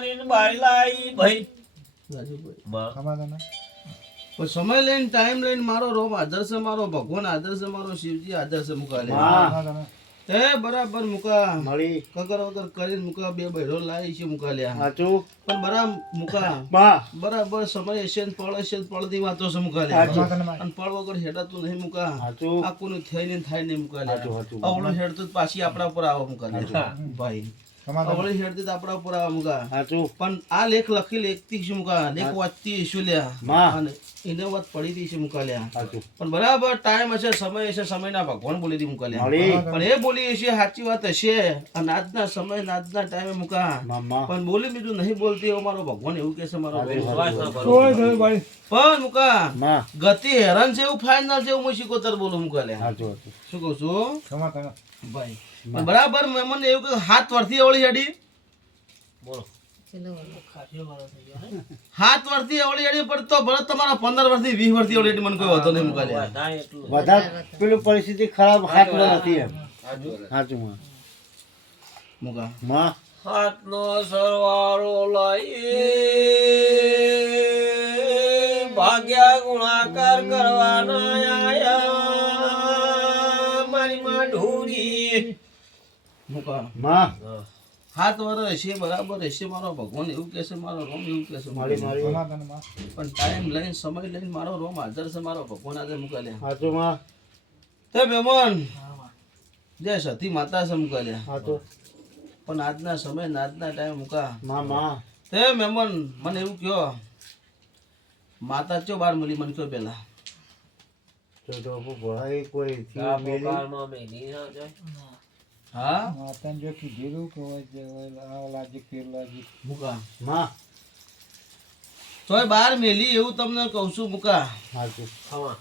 કરીને બાયલા આવી ભાઈ પણ સમય લઈને ટાઈમ લઈને મારો રોમ હાજર છે, મારો ભગવાન હાજર છે, મારો શિવજી હાજર છે. મુકા લે એ બરાબર મુકા મળી કગર વગર કરીને મુકા બે બૈરો લાવી છે. મુકા લ્યા સાચું પણ બરાબર મુકા બા બરાબર સમય હશે ને પળ હશે ને પળની વાતો છે. મુકા લ્યા અને પળ વગર હેડાતું નહીં. મુકા સાચું આ કોનું થઈ ને થાય નહીં. મુકા લ્યા સાચું અવળું હેડતું પાછી આપણા ઉપર આવે. મુકા લ્યા ભાઈ અવળી હેડતું આપણા ઉપર આવે. મુકા સાચું પણ આ લેખ લખી લેખતી છે. મુકા લેખ વાંચતી શું લ્યા અને એને વાત પડી હતી છે. મુકા લ્યા સાચું પણ બરાબર ટાઈમ હશે, સમય હશે, સમયના ભગવાન બોલી હતી. મુકા લ્યા મળી પણ એ બોલી હશે સાચી વાત હશે અને આજના સમય આજના ટાઈમે મુકા મામા પણ બોલી બીજું નહીં બોલતી એવો મારો ભગવાન એવું કે છે. મારો વિશ્વાસ ન કરો પણ મુકા માં ગતિ હેરાન છે એવું ફાઇનલ છે એવું હું શીખોતર બોલું. મુકા લ્યા સાચું હતું શું કહું છું ભાઈ પણ બરાબર મને એવું કે હાથ વર્ષથી અવળી હેડી બોલો 7 વર્ષથી અવળી હેડી પણ તો ભલે તમારા 15 વર્ષથી 20 વર્ષથી અવળી હેડી મને કોઈ વાંધો નહીં. મુકા લ્યા ના એટલું વધારે પેલું પરિસ્થિતિ ખરાબ હાથમાં નથી એમ સાચું માં મુકા માં હાથનો સરવાળો લઈ ભાગ્યા ગુણાકાર કરવાના આયા મારી માં ઢોરી. મુકા માં 7 વર્ષ હશે બરાબર હશે. મારો ભગવાન એવું કે છે, મારો રોમ એવું કે છે. મારી મારી પણ ટાઈમ લઈને સમય લઈને મારો રોમ હાજર છે. મારો ભગવાન હાજર. મુકા લ્યા સાચું માં તે મહેમાન જય સતી માતા છે. મુકા લ્યા સાચું પણ આજના સમય ને આજના ટાઈમ મુકા માં તે મહેમાન મને એવું કયો માતા ચો બાર મળી મને કયો પેલા તો ભાઈ કોઈ આ પોકારમાં મેલી ના જાય. હા માતાને જો કીધેલું કે મુકા માં તોય બાર મેલી એવું તમને કહું છું. મુકા સાચું આમાં